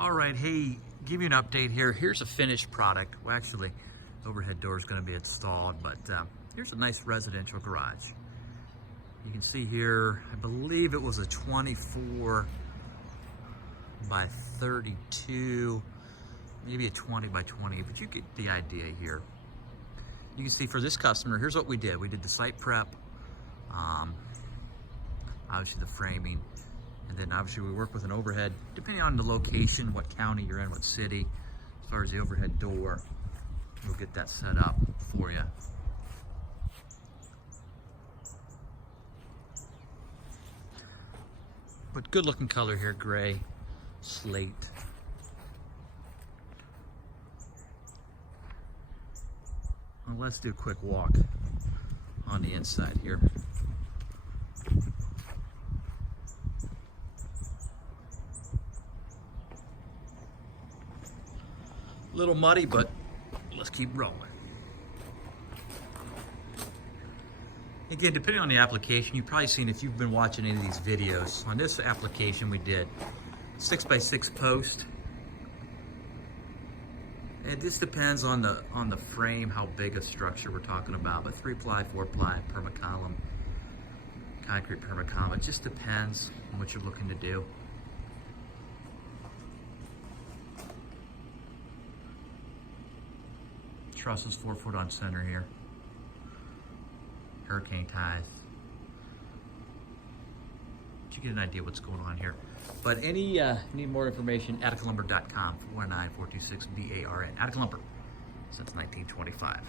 All right, hey, give you an update here. Here's a finished product. Well, actually, the overhead door is going to be installed, but here's a nice residential garage. You can see here, I believe it was a 24 by 32, maybe a 20 by 20, but you get the idea here. You can see for this customer, here's what we did. We did the site prep, obviously the framing, and then obviously we work with an overhead, depending on the location, what county you're in, what city, as far as the overhead door, we'll get that set up for you. But good looking color here, gray, slate. Well, let's do a quick walk on the inside here. A little muddy, but let's keep rolling. Again, depending on the application, you've probably seen, if you've been watching any of these videos, on this application we did 6x6 post. It just depends on the frame, how big a structure we're talking about, but 3-ply, 4-ply, permacolumn, concrete permacolumn, it just depends on what you're looking to do. Truss is 4 foot on center here. Hurricane ties. But you get an idea what's going on here. But need more information, atticalumber.com, 419-426-BARN. Attica Lumber since 1925.